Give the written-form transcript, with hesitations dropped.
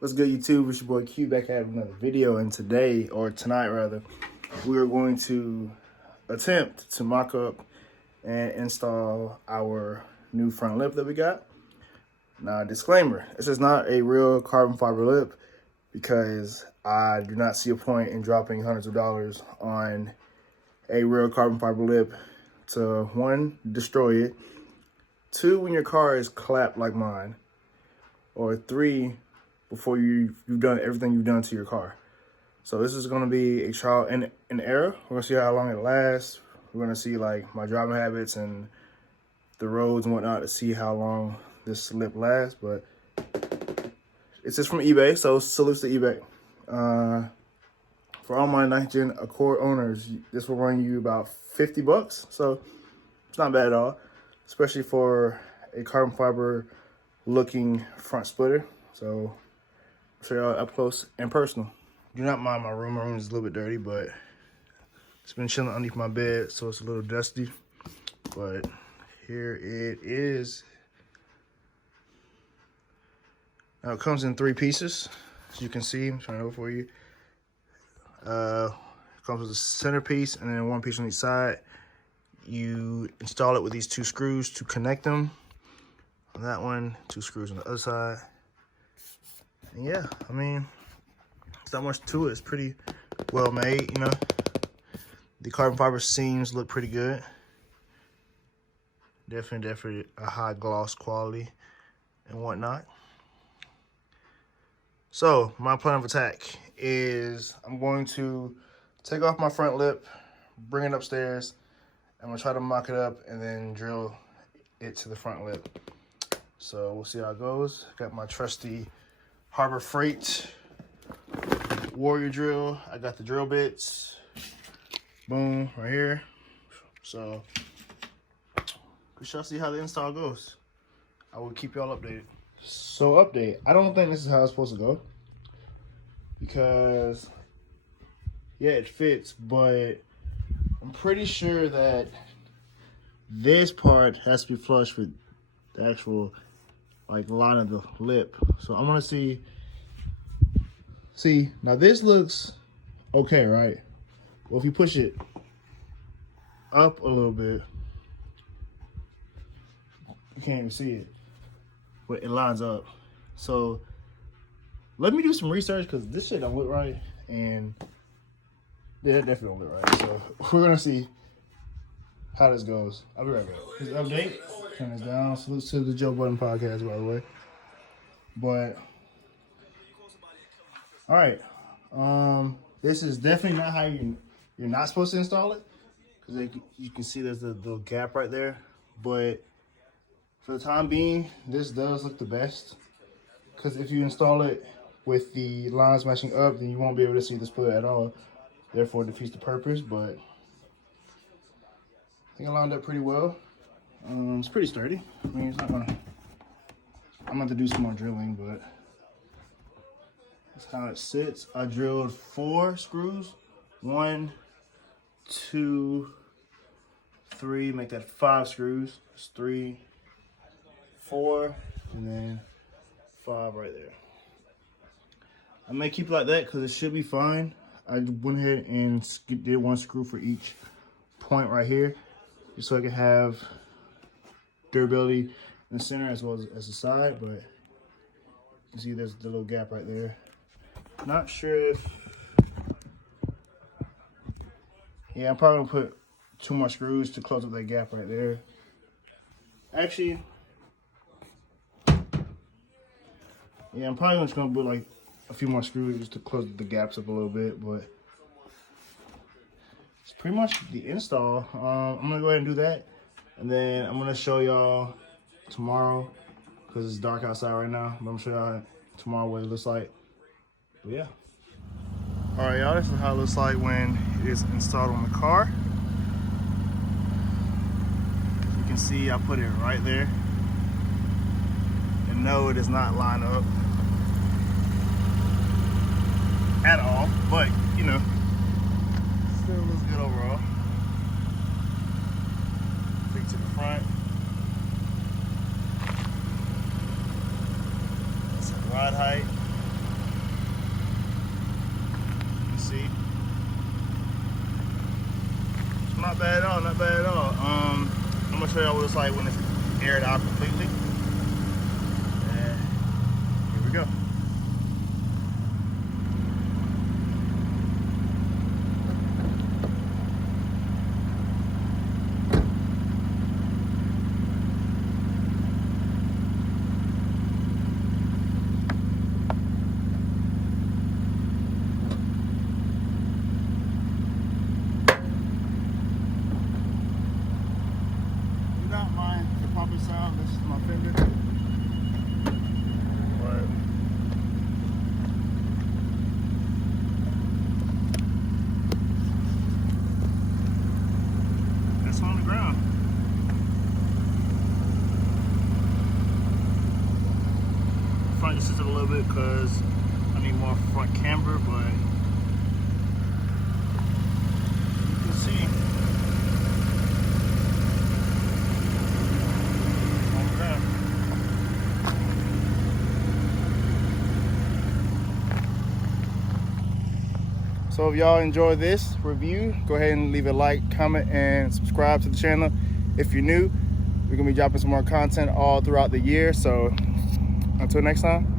What's good, YouTube? It's your boy Q back at another video, and today, or tonight rather, we are going to attempt to mock up and install our new front lip that we got. Now, disclaimer, this is not a real carbon fiber lip because I do not see a point in dropping hundreds of dollars on a real carbon fiber lip to, one, destroy it, two, when your car is clapped like mine, or three, before you've done everything you've done to your car. So this is going to be a trial and error. We're going to see how long it lasts. We're going to see like my driving habits and the roads and whatnot to see how long this lip lasts. But it's just from eBay, so salutes to eBay. For all my 9th Gen Accord owners, this will run you about 50 bucks. So it's not bad at all, especially for a carbon fiber looking front splitter. So I'll show y'all up close and personal. Do not mind my room. My room is a little bit dirty, but it's been chilling underneath my bed, so it's a little dusty. But here it is. Now it comes in 3 pieces, as you can see. I'm trying to over for you. It comes with a centerpiece and then 1 piece on each side. You install it with these 2 screws to connect them. On that one, 2 screws on the other side. And yeah, I mean, it's not much to it. It's pretty well made, you know. The carbon fiber seams look pretty good. Definitely a high gloss quality and whatnot. So my plan of attack is I'm going to take off my front lip, bring it upstairs. I'm gonna try to mock it up and then drill it to the front lip. So we'll see how it goes. Got my trusty Harbor Freight Warrior drill. I got the drill bits. Boom, right here. So we shall see how the install goes. I will keep y'all updated. So update, I don't think this is how it's supposed to go. Because, yeah, it fits, but I'm pretty sure that this part has to be flush with the actual like line of the lip. So I'm gonna see now this looks okay, right? Well, if you push it up a little bit, you can't even see it, but it lines up. So let me do some research because this shit don't look right, and yeah, it definitely don't look right. So we're gonna see how this goes. I'll be right back. This update. Turn this down. Salute to the Joe Budden podcast, by the way. But all right, this is definitely not how you're not supposed to install it, because like, you can see there's a little gap right there. But for the time being, this does look the best, because if you install it with the lines matching up, then you won't be able to see the split at all. Therefore, it defeats the purpose. But I think I lined up pretty well. It's pretty sturdy. I mean, it's not gonna. I'm gonna have to do some more drilling, but that's how it sits. I drilled 4 screws. 1, 2, 3. Make that 5 screws. It's 3, 4, and then 5 right there. I may keep it like that because it should be fine. I went ahead and did 1 screw for each point right here, just so I can have durability in the center as well as the side. But you see there's the little gap right there. Not sure if, yeah, I'm probably gonna put 2 more screws to close up that gap right there. Actually, yeah, I'm probably just gonna put like a few more screws just to close the gaps up a little bit. But it's pretty much the install. I'm gonna go ahead and do that, and then I'm gonna show y'all tomorrow, because it's dark outside right now, but I'm gonna show y'all tomorrow what it looks like. But yeah. All right, y'all, this is how it looks like when it is installed on the car. As you can see, I put it right there. And no, it does not line up at all, but you know, still looks good overall. Take it to the front. That's a ride height. Not bad at all, not bad at all. I'm gonna show y'all what it's like when it's aired out completely. And here we go. Sound. This is my fender. But that's on the ground. Front just sits a little bit because I need more front camber, but you can see. So if y'all enjoy this review, go ahead and leave a like, comment, and subscribe to the channel. If you're new, we're gonna be dropping some more content all throughout the year. So until next time.